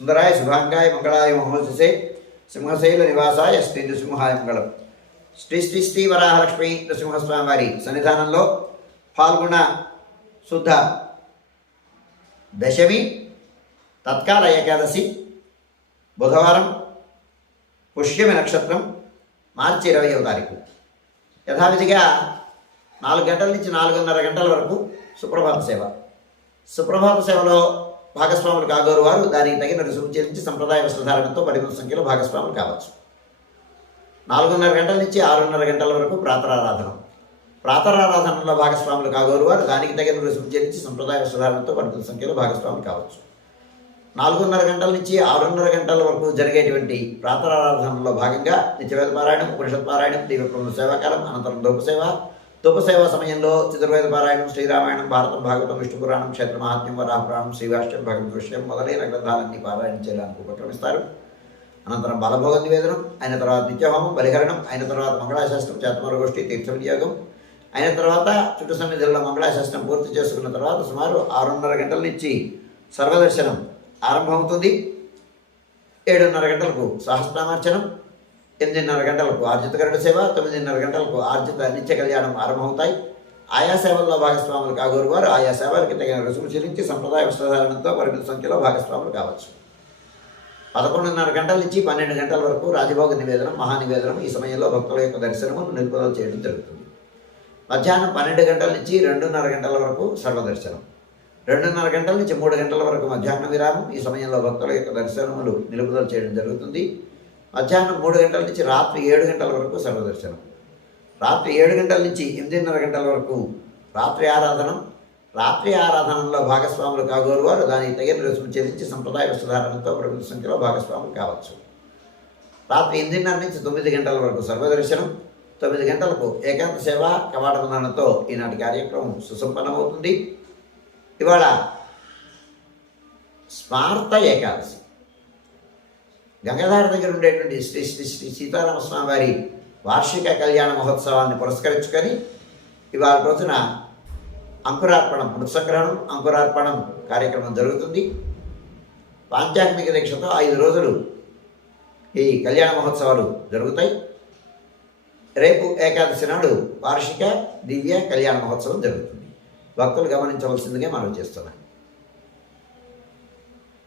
సుందరాయ శుభాంగాయ మంగళాయ మహోత్సే సింహశైల నివాసాయ శ్రీ నృసింహాయ మంగళం శ్రీ శ్రీ శ్రీ వరాహలక్ష్మి నృసింహస్వామి వారి సన్నిధానంలో పాల్గొన శుద్ధ దశమి తత్కాల ఏకాదశి బుధవారం పుష్యమి నక్షత్రం మార్చి ఇరవయవ తారీఖు యథావిధిగా నాలుగు గంటల నుంచి నాలుగున్నర గంటల వరకు సుప్రభాత సేవ సుప్రభాత సేవలో భాగస్వాములు కాగోరు వారు. దానికి తగిన రుసుము చెల్లించి సంప్రదాయ వస్త్రధారణతో పరిమిత సంఖ్యలో భాగస్వాములు కావచ్చు. నాలుగున్నర గంటల నుంచి ఆరున్నర గంటల వరకు ప్రాతరారాధన. ప్రాతరారాధనలో భాగస్వాములు కాగోరు వారు. దానికి తగిన రుసుము చెల్లించి సంప్రదాయ వస్త్రధారణతో పరిమిత సంఖ్యలో భాగస్వాములు కావచ్చు. నాలుగున్నర గంటల నుంచి ఆరున్నర గంటల వరకు జరిగేటువంటి ప్రాతరారాధనలో భాగంగా నిత్యవేద పారాయణం ఉపనిషత్ పారాయణం దీపప్రభు సేవాకాలం అనంతరం ధూపసేవ ధూపసేవ సమయంలో చతుర్వేద పారాయణం శ్రీరామాయణం భారతం భాగవతం విష్ణు పురాణం క్షేత్ర మహాత్మ్యం వరాహపురాణం శ్రీవాష్టం భగవద్ విషయం మొదలైన గ్రంథాలన్నీ పారాయణ చేయడానికి ఉపక్రమిస్తారు. అనంతరం బలభోగ నివేదనం అయిన తర్వాత నిత్యహోమం బలిహరణం అయిన తర్వాత మంగళాశాస్త్రం చేతమరగోష్ఠి తీర్థ వినియోగం అయిన తర్వాత చుట్టు సన్నిధిలో మంగళాశాస్త్రం పూర్తి చేసుకున్న తర్వాత సుమారు ఆరున్నర గంటల నుంచి సర్వదర్శనం ఆరంభమవుతుంది. ఏడున్నర గంటలకు సహస్రామార్చనం ఎనిమిదిన్నర గంటలకు ఆర్జిత గరుడ సేవ తొమ్మిదిన్నర గంటలకు ఆర్జిత నిత్య కళ్యాణం ఆరంభమవుతాయి. ఆయా సేవల్లో భాగస్వాములు కాగోరు వారు. ఆయా సేవలకి తగిన రుసుము చెల్లించి సంప్రదాయ వస్త్రధారణతో పరిమిత సంఖ్యలో భాగస్వాములు కావచ్చు. పదకొండున్నర గంటల నుంచి పన్నెండు గంటల వరకు రాజభోగ నివేదనం మహానివేదనం ఈ సమయంలో భక్తుల యొక్క దర్శనము నిలుపుదల చేయడం జరుగుతుంది. మధ్యాహ్నం పన్నెండు గంటల నుంచి రెండున్నర గంటల వరకు సర్వదర్శనం. రెండున్నర గంటల నుంచి మూడు గంటల వరకు మధ్యాహ్న విరామం ఈ సమయంలో భక్తుల యొక్క దర్శనములు నిలుపుదల చేయడం జరుగుతుంది. మధ్యాహ్నం మూడు గంటల నుంచి రాత్రి ఏడు గంటల వరకు సర్వదర్శనం రాత్రి ఏడు గంటల నుంచి ఎనిమిదిన్నర గంటల వరకు రాత్రి ఆరాధనం. రాత్రి ఆరాధనలో భాగస్వాములు కాగోరు వారు. దానికి తగిన రుసుము చెల్లించి సంప్రదాయ వస్త్రధారణతో పరిమిత సంఖ్యలో భాగస్వాములు కావచ్చు. రాత్రి ఎనిమిదిన్నర నుంచి తొమ్మిది గంటల వరకు సర్వదర్శనం తొమ్మిది గంటలకు ఏకాంత సేవ కవాటబంధనంతో ఈనాటి కార్యక్రమం సుసంపన్నమవుతుంది. ఇవాళ స్మార్త ఏకాదశి. గంగాధార దగ్గర ఉండేటువంటి శ్రీ శ్రీ శ్రీ సీతారామస్వామి వారి వార్షిక కళ్యాణ మహోత్సవాన్ని పురస్కరించుకొని ఇవాళ రోజున అంకురార్పణం మృత్సంగ్రహణం అంకురార్పణం కార్యక్రమం జరుగుతుంది. పాంచాత్మిక దీక్షతో ఐదు రోజులు ఈ కళ్యాణ మహోత్సవాలు జరుగుతాయి. రేపు ఏకాదశి నాడు వార్షిక దివ్య కళ్యాణ మహోత్సవం జరుగుతుంది. భక్తులు గమనించవలసిందిగా మనం చేస్తున్నాం